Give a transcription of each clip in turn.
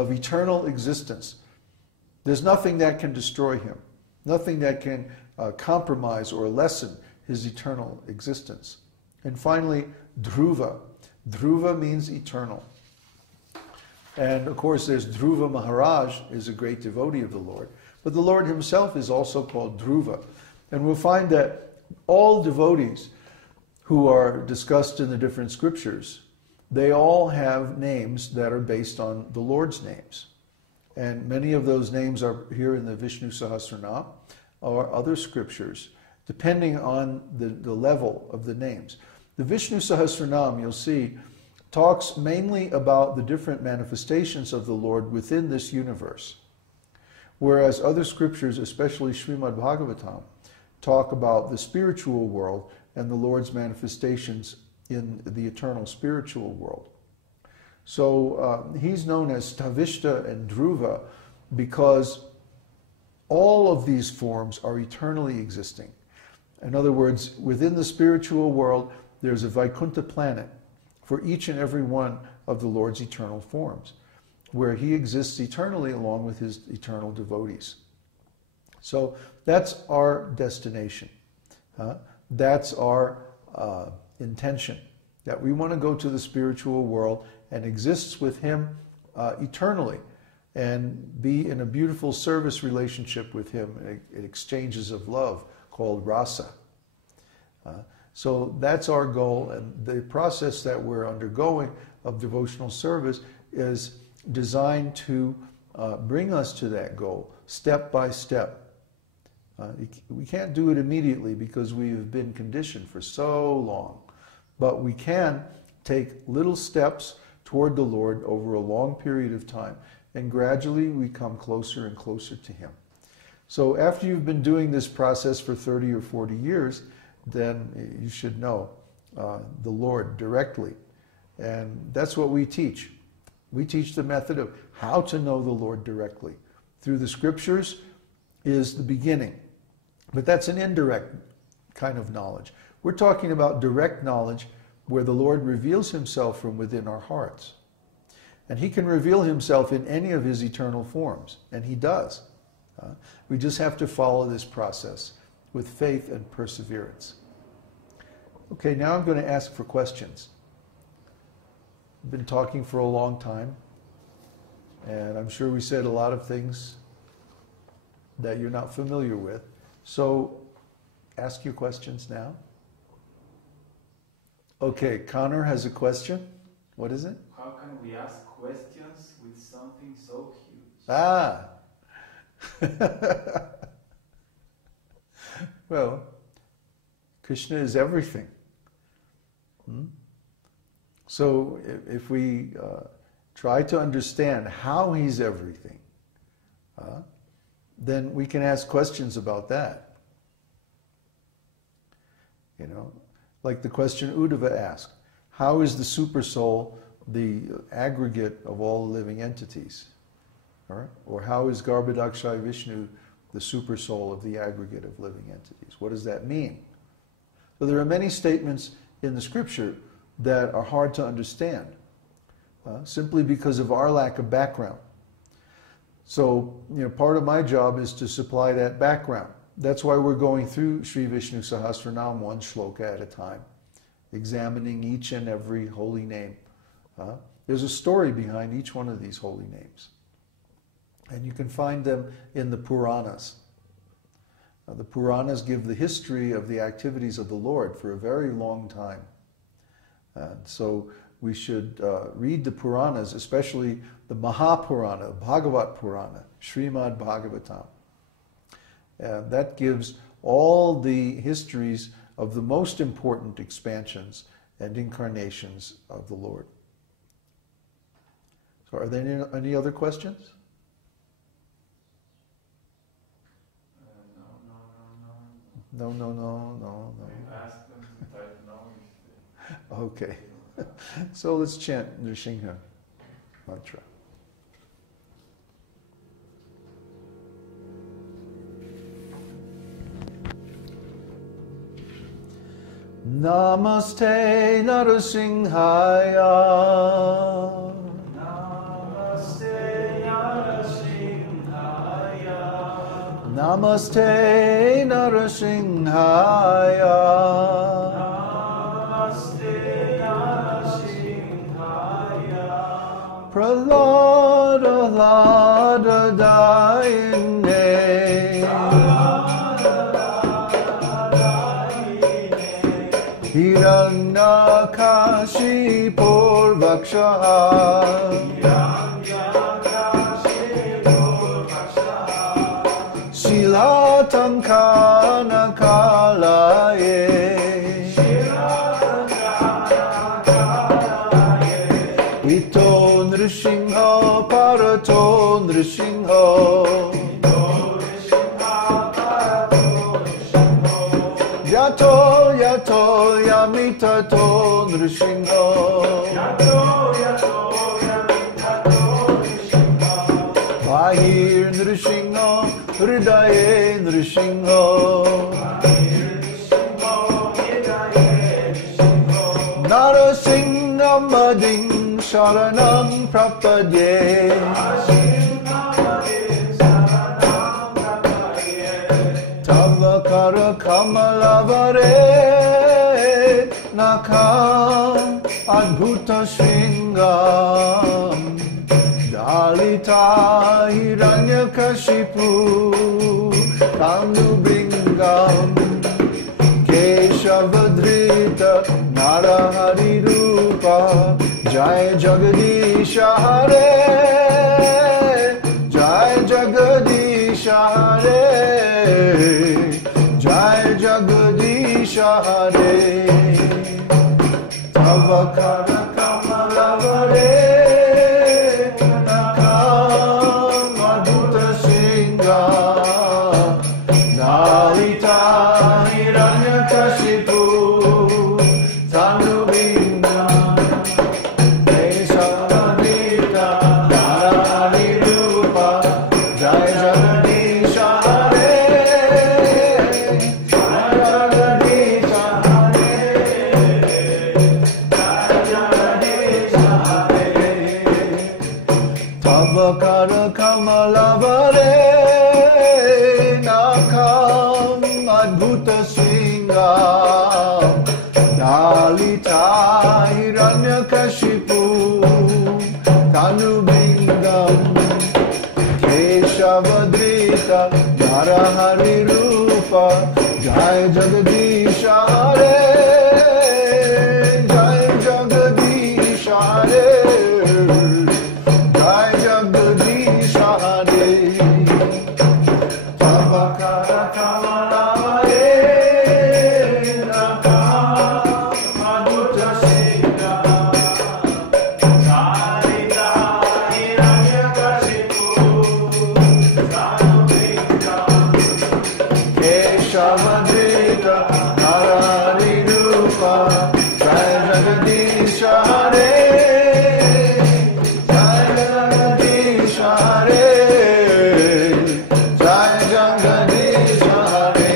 of eternal existence. There's nothing that can destroy him, nothing that can compromise or lessen his eternal existence. And finally, Dhruva. Dhruva means eternal. And of course, there's Dhruva Maharaj, is a great devotee of the Lord. But the Lord himself is also called Dhruva. And we'll find that all devotees who are discussed in the different scriptures, they all have names that are based on the Lord's names. And many of those names are here in the Vishnu Sahasranam or other scriptures, depending on the level of the names. The Vishnu Sahasranam, you'll see, talks mainly about the different manifestations of the Lord within this universe. Whereas other scriptures, especially Srimad Bhagavatam, talk about the spiritual world and the Lord's manifestations in the eternal spiritual world. So he's known as Tavishta and Dhruva because all of these forms are eternally existing. In other words, within the spiritual world, there's a Vaikuntha planet for each and every one of the Lord's eternal forms, where he exists eternally along with his eternal devotees. So that's our destination. That's our intention, that we want to go to the spiritual world and exist with him eternally and be in a beautiful service relationship with him in exchanges of love called rasa. So that's our goal, and the process that we're undergoing of devotional service is designed to bring us to that goal, step by step. We can't do it immediately because we have been conditioned for so long, but we can take little steps toward the Lord over a long period of time, and gradually we come closer and closer to him. So after you've been doing this process for 30 or 40 years, then you should know the Lord directly. And that's what we teach. We teach the method of how to know the Lord directly. Through the scriptures is the beginning. But that's an indirect kind of knowledge. We're talking about direct knowledge where the Lord reveals himself from within our hearts. And he can reveal himself in any of his eternal forms, and he does. We just have to follow this process with faith and perseverance. Okay, now I'm going to ask for questions. I've been talking for a long time, and I'm sure we said a lot of things that you're not familiar with. So ask your questions now. Okay, Connor has a question. What is it? How can we ask questions with something so huge? Ah! Well, Krishna is everything. So if we try to understand how he's everything, then we can ask questions about that. You know, like the question Uddhava asked, how is the super soul the aggregate of all living entities? Or how is Garbhodakshay Vishnu the super soul of the aggregate of living entities? What does that mean? So there are many statements in the scripture that are hard to understand, simply because of our lack of background. So, part of my job is to supply that background. That's why we're going through Sri Vishnu Sahasranam one shloka at a time, examining each and every holy name. There's a story behind each one of these holy names. And you can find them in the Puranas. The Puranas give the history of the activities of the Lord for a very long time. So we should read the Puranas, especially the Mahapurana, Bhagavat Purana, Srimad Bhagavatam. That gives all the histories of the most important expansions and incarnations of the Lord. So are there any other questions? No. Ask them to type no. Okay. So let's chant Nrsimha mantra. Namaste Narasimhaya. Namaste Namaste Narasimhaya. Namaste Narasimhaya. Pralada Lada Dayane. Hiranyakashi Vakshaha. Shilatankana Kalaye. Ito Nrsimha Parato Nrsimha. Yato Yato Yamitato Nrsimha. Bahir Nrsimha Hridaye Nrsimha. Narasimhamading Sharanam Prapadye. Tavakara Kamalavare Nakam Adbhuta Shringam. Dalita Hiranyakashipu Tanubringam. Keshavadrita Narahari Rupa. Jai Jagadisha Hare. Jai Jagadisha Hare. Jai Jagadisha Hare. Tavakara Kamalavare Nakam Adbhuta Shringa. Dalita Hiranyakashipu Tanubindam. Keshavadrita Narahari Rupa. Jai Jagadisha Hare. Jai Jagadisha Hare. Jai Jagadisha Hare. Tavakara Kamalavare Nakam Adbhuta Shringa. Dalita Hiranyakashipu Tanubindam. Keshavadrita Narahari Rupa. Jai Jagadisha Hare. Jai Jagadisha Hare. Jai Jagadisha Hare. Tavakara Kamalavare Nakam Adbhuta Shringa. Dalita Hiranyakashipu Tanubindam. Keshavadrita Narahari Rupa. Jai Jagadisha Hare. Jai Jagadisha Hare. Jai Jagadisha Hare.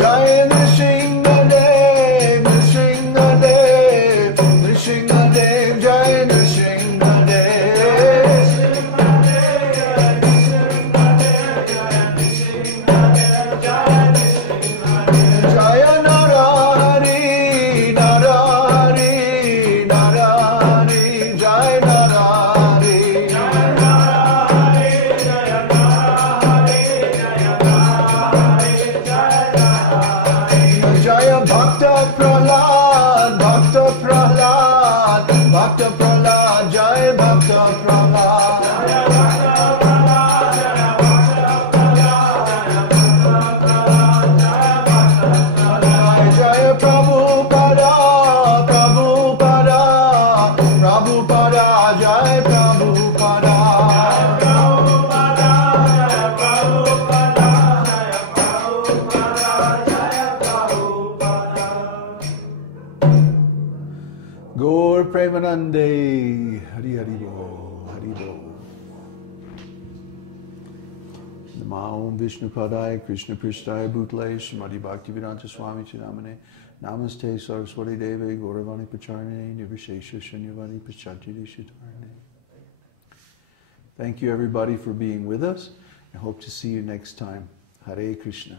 Jai Nrsimhadev, Nrsimhadev, Nrsimhadev, Jai Nrsimhadev. Jaya Narahari, Narahari, Narahari, Jai Narahari. Jaya Bhakta Prahlad, Bhakta Prahlad, Bhakta Prahlad, Jai Bhakta Prahlad. Jaya Prabhupada, Prabhupada, Prabhupada, Jai Prabhupada. Gaur Premanande, Hari Hari Bo, Hari Bo. Namo Vishnu Padaya, Krishna Prishtaya Bhutle, Srimati Bhaktivedanta Swami Chidamane, Namaste Saraswati Deve, Gauravani Pacharne, Nirvishesha Shanyavani Pachati Shitarne. Thank you everybody for being with us. I hope to see you next time. Hare Krishna.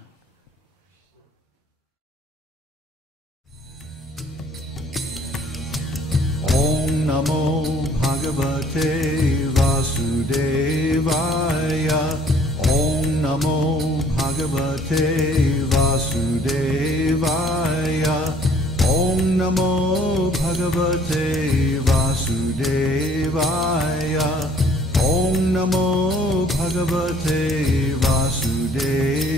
Om Namo Bhagavate Vasudevaya. Om Namo Bhagavate Vasudevaya. Om Namo Bhagavate Vasudevaya. Om Namo Bhagavate Vasudevaya.